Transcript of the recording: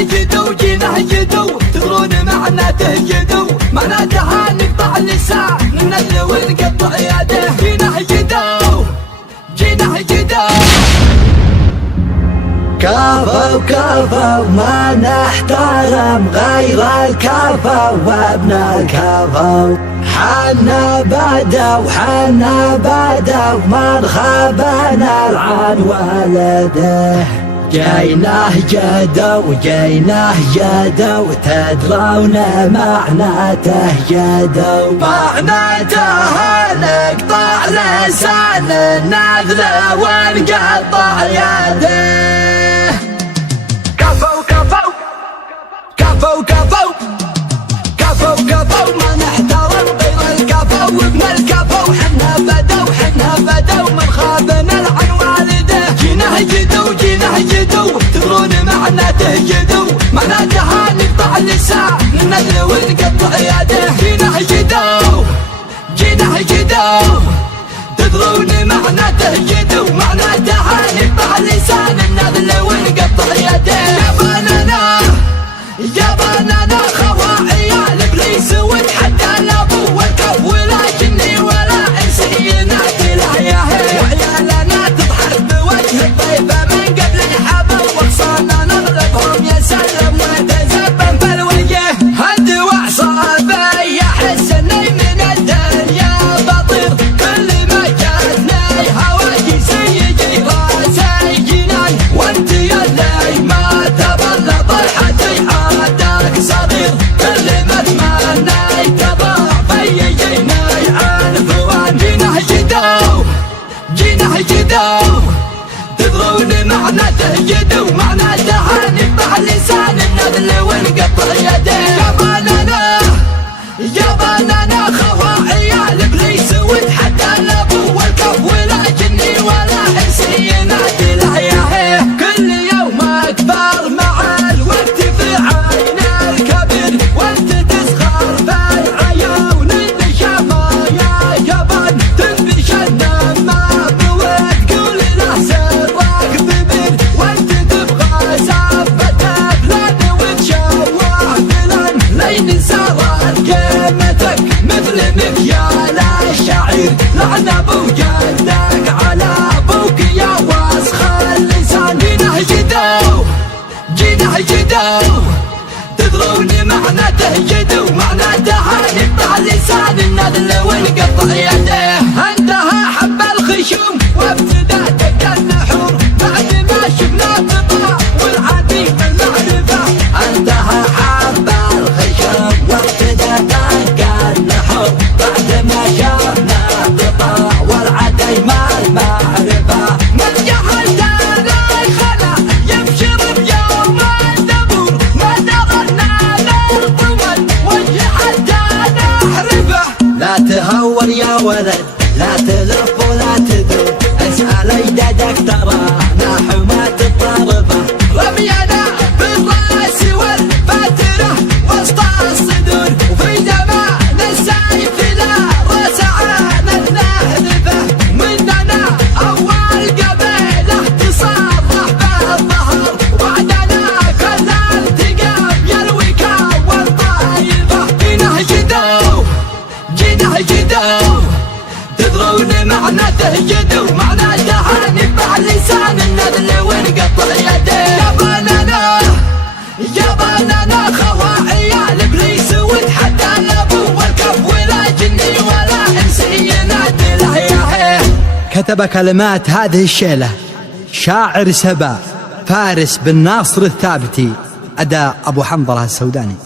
جدو جينا جدو تدرون معناته جدو معناتها نقطع اللسان ننزل ونقطع يده جينا جدو جينا جدو كفو كفو ما نحترم غير الكفو وابن الكفو حنا بدو من خابنا العن ولده جيناه جدو تدرون معناته جدو معناته نقطع لسان النذل ونقطع يده كفو كفو كفو كفو كفو كفو ما نحترم غير الكفو وابن الكفو حنا بدو من خابنا العن والده جيناه جدو تدرون معناته جدو معناتها نقطع اللسان ننزل ونقطع يده جيناه جدو تدرون معناته جدو معناتها نقطع اللسان ننزل ونقطع يده يا بنانا خواعيا الابليس وتحدى الابو والكف ولا جني ولا انسي ينادي الحياه وعيالنا تضحك بوجه الضيفه من قبل الحبل واقصانا نغلبهم يا سلم وتزبن في الوجه الدواء صعبه احس اني من الدنيا بطير كل ما جاتني هواجس يجي راسي جنان وانت يا اللي ما تبلط الحدي عادك صغير كل ما اتمنى تضاع في جيني عنفوان جيناه جدو تدرون معناته جدو معناتها نقطع لسان النذل ونقطع يده يا بنانا خواعيا الابليس وتحدى الابو والكف ولا جني ولا انسي ينادي الحياه كل يوم اكبر مع الوقت في عين الكبير وانت تسخر في عيون النشافه يا جبان تنبش النمى وتقول له سرك ببير وانت تبغى سبته بلاد وتشوه بلان لين صارت قيمتك مثل مكيال الشعير لعن ابو جدك على ابوك يا وسخ اللسان جيناه جدو تدرون معناته جدو معناتها نقطع لسان النذل ونقطع يده انتهى حب الخشوم وابتدى دق النحور بعد ما شفنا قطع والعديد المعرفه انتهى حب الخشوم وابتدى دق النحور بعد ما شفنا قطع والعديد ما المعرفه من جهل دار الخلا يبشر بيوم الدبور ما درنا للطول وجه حتى نحرفه لا تهور يا ولد لا تلف ولا تدور اسأل اجدادك ترانا حماة الطرفه رمينا بالراس والباتره وسط الصدور وفي زمان السيف لا راس عن النهذبه مننا اول قبيله تصرح بالظهر وعدنا كل التقام يلوي كون طايفه جيناه جدو تدرون معناته جدو معناتها نقطع لسان النذل ونقطع يده يا بنانا خواعيا الابليس وتحدى الابو والكف ولا جني ولا انسي ينادي الحياه كتب كلمات هذه الشيله شاعر سبا فارس بن ناصر الثابتي أداء أبو حنظلة السوداني.